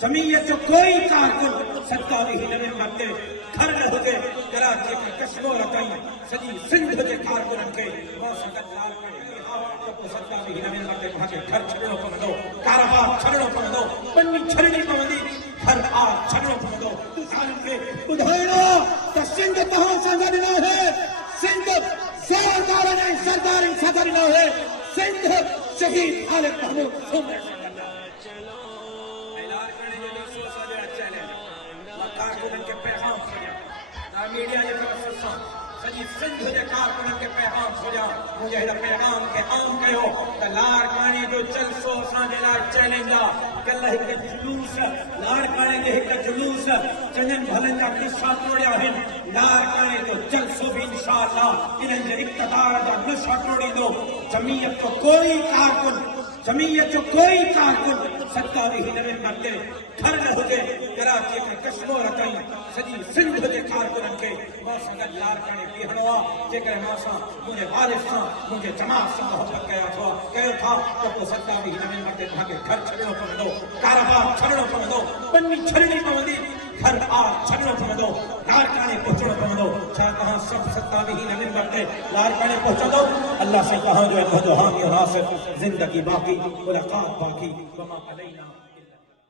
जमीयत जो कोई कारकुन 27 नवे मरते घर न हुजे कराची में कश्मीर रखई सजी सिंध जे कारकुनन खे मौसम लाल करे तो 27 नवे मरते भागे घर छड़नो पवंदो कारोबार छड़नो पवंदो बन्नी छड़नी पवंदी घर आ छड़नो पवंदो किसानन खे ॿुधाइणो त सिंध तव्हां सां गॾु न आहे सिंध ज़ोरदार ने सरदारी सदर न है सिंध शहीद खालिद महमूद उमर ऐलान करने जो सोचा जरा चैलेंज कारकुनन के पैगाम सजा मीडिया जे तरफ से सजी सिंध जे कारकुनन के पैगाम सजा मुझे हिन पैगाम के आम कयो त लाड़काने जो जलसो असांजे लाइ चैलेंज आहे कल हिकु जुलूस लाड़काने जे हिकु जुलूस चङनि भलनि जा किस्सा तोड़िया आहिनि लाड़काने जो जलसो भी इंशाअल्लाह इन्हनि जे इक़्तिदार जा नशा तोड़ींदो जमीयत जो कोई कारकुन 27 नवे मरते घर न हुजे कराची में कश्मीर रखई सजी सिंध जे कारकुनन खे मौसम लाड़काने बीहणो आहे जेकर मौसम मुंहिंजे वारिस सां मुंहिंजे जमात सां मोहब्बत कयो था त पोइ 27 नवे मरते भागे घर छॾणो पवंदो कारोबार छॾणो पवंदो बन्नी छॾणी पवंदी घर आ छॾणो पवंदो लाड़काने पहुचणो पवंदो छा तव्हां सभु 27 नवे मरते लाड़काने पहुचंदो अल्लाह से तव्हांजो हामी और नासिर जिंदगी बाक़ी मुलाकात बाक़ी वमा अलैना